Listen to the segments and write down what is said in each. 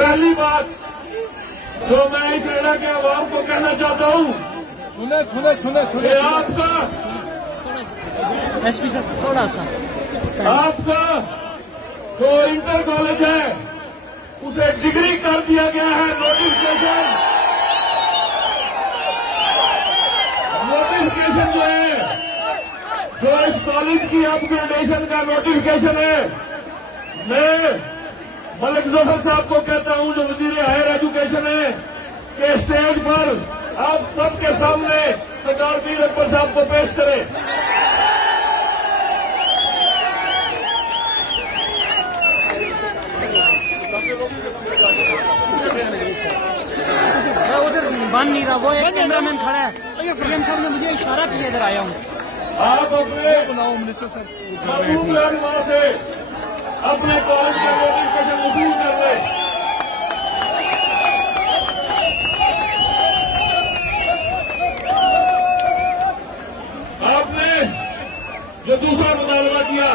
پہلی بات جو میں اس ریڑا کے عوام کو کہنا چاہتا ہوں کہ آپ کا جو انٹر کالج ہے اسے ڈگری کر دیا گیا ہے. نوٹیفکیشن جو ہے جو اس کالج کی اپ گریڈیشن کا نوٹیفکیشن ہے، میں ملک ظفر صاحب کو کہتا ہوں جو وزیر ہائر ایجوکیشن ہے کہ اسٹیج پر آپ سب کے سامنے سرکار میر اکبر صاحب کو پیش کریں. بن نہیں رہا، وہ ایک کیمرہ مین کھڑا ہے. سیم صاحب نے مجھے اشارہ کیا ادھر آیا ہوں. آپ اپنے محبوب رہنما سے اپنے کالج کا نوٹیفکیشن وصول کر لیں. آپ نے جو دوسرا مطالبہ کیا،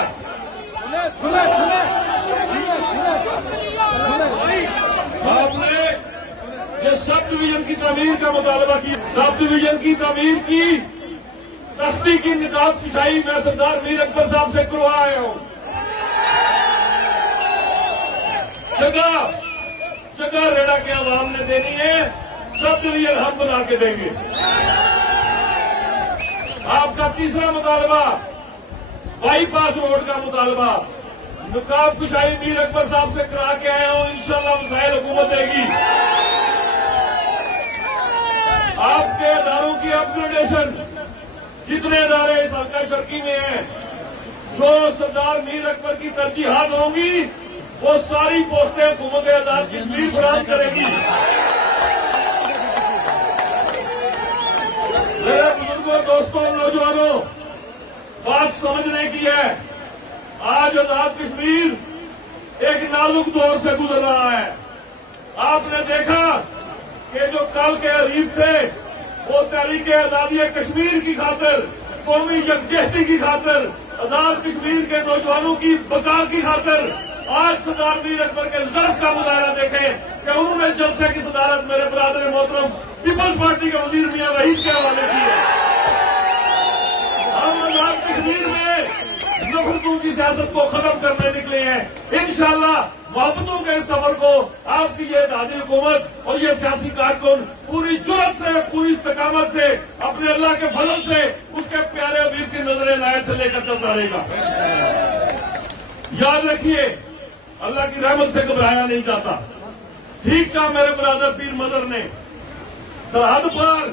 آپ نے جو سب ڈویژن کی تعمیر کا مطالبہ کیا، سب ڈویژن کی تعمیر کی تختی کی نکات کشائی میں سردار میر اکبر صاحب سے کروا آیا ہوں. جگہ ریڑا کے عوام نے دینی ہے، سب ڈویژن ہم بنا کے دیں گے. آپ کا تیسرا مطالبہ بائی پاس روڈ کا مطالبہ، نکات کشائی میر اکبر صاحب سے کرا کے آیا ہوں، انشاءاللہ مسائل حکومت دے گی. آپ کے اداروں کی اپ گریڈیشن، جتنے ادارے اس حلقہ شرقی میں ہیں جو سردار میر اکبر کی ترجیحات ہوں گی، وہ ساری پوسٹیں حکومت آزاد کشمیر فراہم کرے گی. میرے بزرگوں، دوستوں، نوجوانوں، بات سمجھنے کی ہے. آج آزاد کشمیر ایک نازک دور سے گزر رہا ہے. آپ نے دیکھا کہ جو کل کے حریف تھے وہ تحریک آزادی کشمیر کی خاطر، قومی یکجہتی کی خاطر، آزاد کشمیر کے نوجوانوں کی بقا کی خاطر آج سردار میر اکبر کے ضرف کا مظاہرہ دیکھیں کہ انہوں نے جلسے کی صدارت میرے برادر محترم پیپلز پارٹی کے وزیر میاں وحید کے حوالے کی ہے. ہم آزاد کشمیر میں نفرتوں کی سیاست کو ختم کرنے نکلے ہیں. انشاءاللہ محبتوں کے اس سفر کو آپ کی یہ اتحادی حکومت اور یہ سیاسی کارکن پوری جرأت سے، پوری استقامت سے، اپنے اللہ کے فضل سے اس کے پیارے امیر کی نظر عنایت سے لے کر چلتا رہے گا. یاد رکھیے، اللہ کی رحمت سے گھبرایا نہیں جاتا. ٹھیک کہا میرے برادر پیر مظہر نے، سرحد پر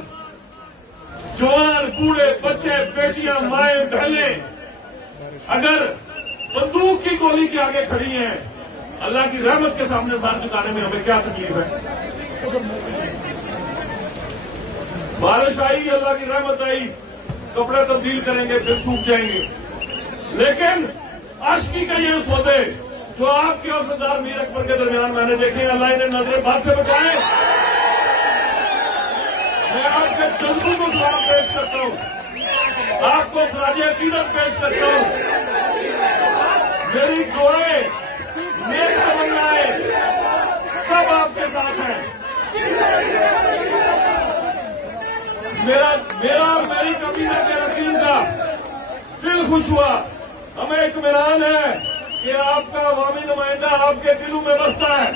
جوان، بوڑھے، بچے، بیٹیاں، مائیں، بہنیں اگر بندوق کی گولی کے آگے کھڑی ہیں، اللہ کی رحمت کے سامنے سر جھکانے میں ہمیں کیا تکلیف ہے؟ بارش آئی، اللہ کی رحمت آئی، کپڑے تبدیل کریں گے پھر سوکھ جائیں گے. لیکن عاشقی کا یہ سودے جو آپ کے اور سردار میر اکبر کے درمیان میں نے دیکھے، اللہ انہیں نظر بات سے بچائے. میں آپ کے جذبوں کو سلام پیش کرتا ہوں، آپ کو خراج عقیدت پیش کرتا ہوں. میری دعائیں، نیک تمنائیں سب آپ کے ساتھ ہیں. میرا اور میری کابینہ کے رکین کا دل خوش ہوا. ہمیں اطمینان ہے کہ آپ کا عوامی نمائندہ آپ کے دلوں میں بستا ہے.